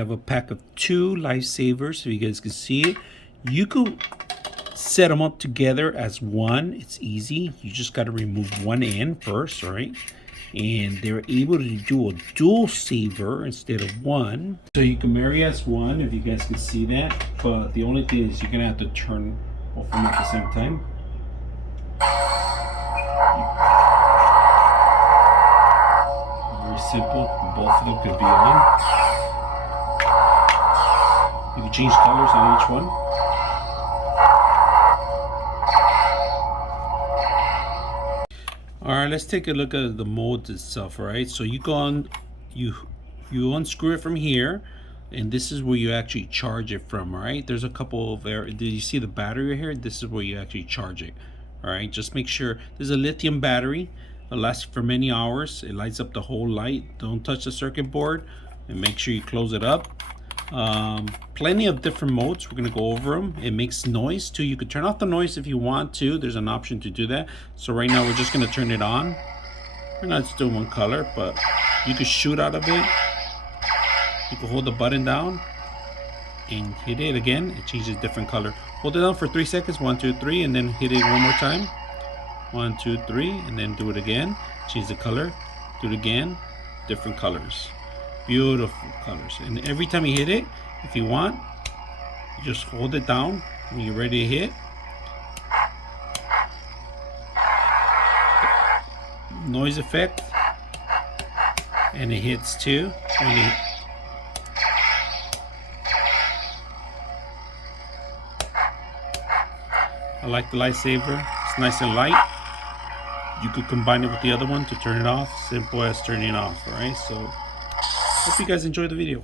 have a pack of 2 lightsabers, so you guys can see it. You could set them up together as one. It's easy. You just got to remove one end first, right? And they're able to do a dual saber instead of one. So you can marry as one, if you guys can see that. But the only thing is you're gonna have to turn both of them at the same time. Very simple. Both of them could be on. You can change colors on each one. Alright, let's take a look at the mold itself, right? So you go on, you unscrew it from here, and this is where you actually charge it from, right? There's a couple of did you see the battery right here? This is where you actually charge it. Alright, just make sure there's a lithium battery. It lasts for many hours. It lights up the whole light. Don't touch the circuit board, and make sure you close it up. Plenty of different modes. We're gonna go over them. It makes noise too. You could turn off the noise if you want to. There's an option to do that. So right now we're just gonna turn it on. We're not just doing one color, but you could shoot out of it. You can hold the button down and hit it again. It changes different color. Hold it down for 3 seconds. 1, 2, 3, and then hit it one more time. 1, 2, 3, and then do it again. Change the color. Do it again. Different colors. Beautiful colors. And every time you hit it, if you want, you just hold it down when you're ready to hit. Noise effect, and it hits too. I like the lightsaber. It's nice and light. You could combine it with the other one to turn it off. Simple as turning it off. Alright, so hope you guys enjoyed the video.